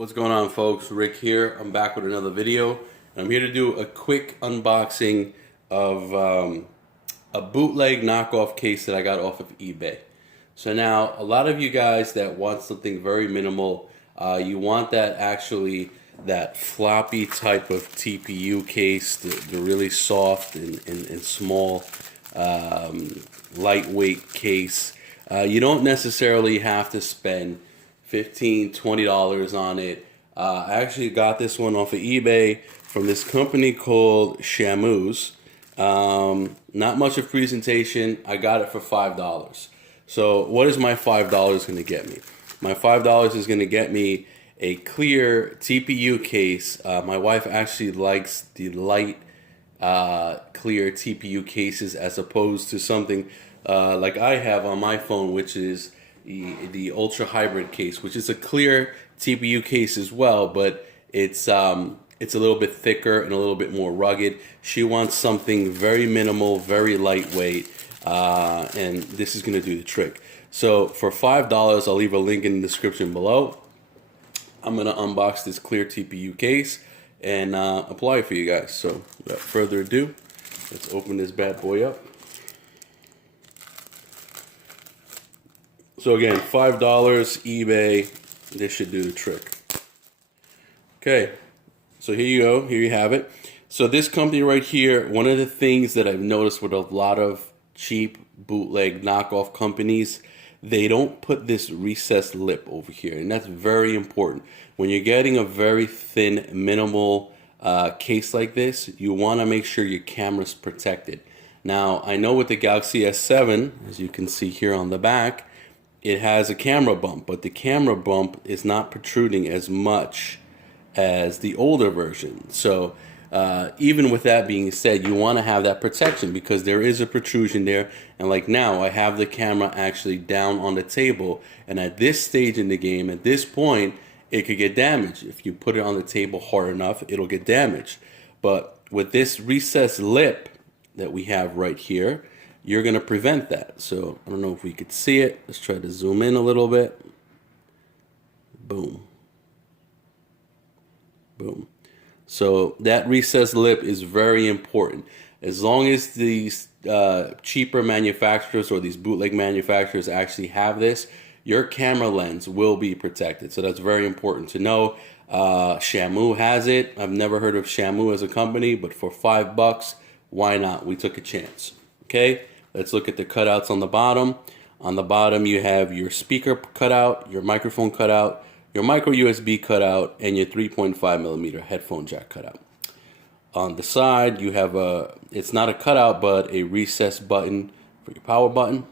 What's going on, folks? Rick here. I'm back with another video. And I'm here to do a quick unboxing of a bootleg knockoff case that I got off of eBay. So now, a lot of you guys that want something very minimal, you want that floppy type of TPU case, the really soft and small, lightweight case. You don't necessarily have to spend $15, $20 on it. I actually got this one off of eBay from this company called Shamo. Not much of presentation. I got it for $5. So what is my $5 going to get me? My $5 is going to get me a clear TPU case. My wife actually likes the light clear TPU cases as opposed to something like I have on my phone, which is the Ultra Hybrid case, which is a clear TPU case as well, but it's a little bit thicker and a little bit more rugged. She wants something very minimal, very lightweight, and this is going to do the trick. So for $5, I'll leave a link in the description below. I'm going to unbox this clear TPU case and apply it for you guys. So without further ado, let's open this bad boy up. So again, $5, eBay, this should do the trick. Okay, so here you go, here you have it. So this company right here, one of the things that I've noticed with a lot of cheap bootleg knockoff companies, they don't put this recessed lip over here, and that's very important. When you're getting a very thin, minimal case like this, you want to make sure your camera's protected. Now, I know with the Galaxy S7, as you can see here on the back, it has a camera bump, but the camera bump is not protruding as much as the older version. So even with that being said, you want to have that protection because there is a protrusion there. And like now, I have the camera actually down on the table. And at this stage in the game, at this point, it could get damaged. If you put it on the table hard enough, it'll get damaged. But with this recessed lip that we have right here, you're going to prevent that. So I don't know if we could see it. Let's try to zoom in a little bit. Boom. Boom. So that recessed lip is very important. As long as these cheaper manufacturers or these bootleg manufacturers actually have this, your camera lens will be protected. So that's very important to know. Shamo has it. I've never heard of Shamo as a company, but for $5, why not? We took a chance. Okay, let's look at the cutouts on the bottom. On the bottom, you have your speaker cutout, your microphone cutout, your micro USB cutout, and your 3.5mm headphone jack cutout. On the side, you have it's not a cutout, but a recessed button for your power button.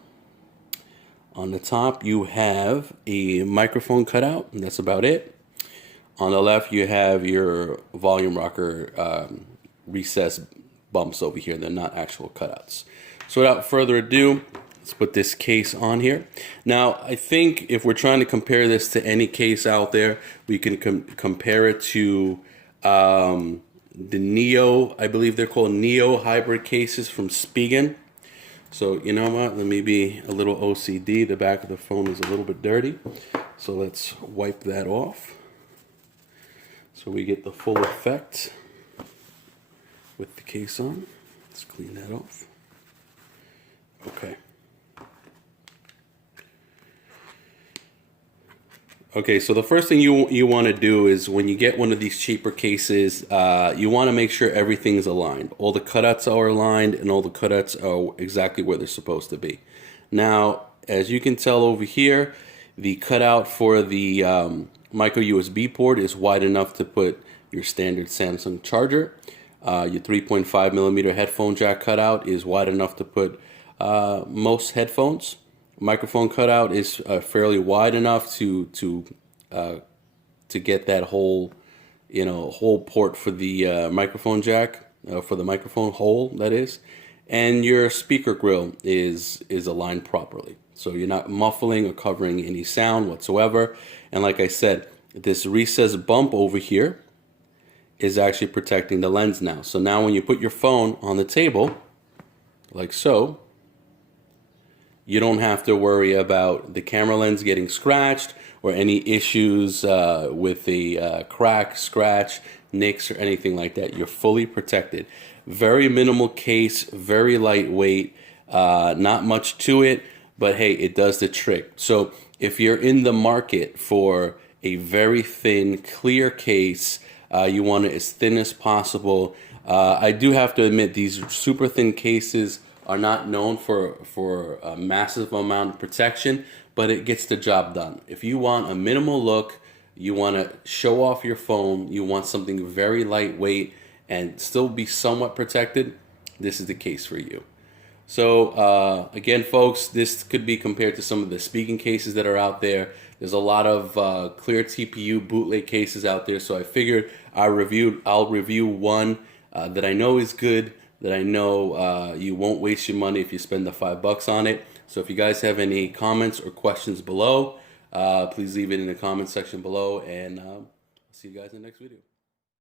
On the top, you have a microphone cutout, and that's about it. On the left, you have your volume rocker recessed bumps over here. They're not actual cutouts. So without further ado, let's put this case on here. Now, I think if we're trying to compare this to any case out there, we can compare it to the Neo, I believe they're called Neo hybrid cases from Spigen. So you know what, let me be a little OCD. The back of the phone is a little bit dirty. So let's wipe that off so we get the full effect with the case on. Let's clean that off. Okay. Okay, so the first thing you want to do is when you get one of these cheaper cases, you want to make sure everything's aligned. All the cutouts are aligned and all the cutouts are exactly where they're supposed to be. Now, as you can tell over here, the cutout for the micro USB port is wide enough to put your standard Samsung charger. Your 3.5mm headphone jack cutout is wide enough to put most headphones. Microphone cutout is fairly wide enough to get that whole whole port for the microphone jack, for the microphone hole, that is. And your speaker grill is aligned properly, so you're not muffling or covering any sound whatsoever. And like I said, this recessed bump over here is actually protecting the lens now. So now when you put your phone on the table, like so, you don't have to worry about the camera lens getting scratched or any issues with the crack, scratch, nicks, or anything like that. You're fully protected. Very minimal case, very lightweight, not much to it, but hey, it does the trick. So if you're in the market for a very thin, clear case, you want it as thin as possible. I do have to admit, these super thin cases are not known for a massive amount of protection, but it gets the job done. If you want a minimal look, you want to show off your phone, you want something very lightweight and still be somewhat protected, this is the case for you. So again, folks, this could be compared to some of the Spigen cases that are out there. There's a lot of clear TPU bootleg cases out there, so I figured I'll review one that I know is good, that I know you won't waste your money if you spend the $5 on it. So if you guys have any comments or questions below, please leave it in the comment section below, and see you guys in the next video.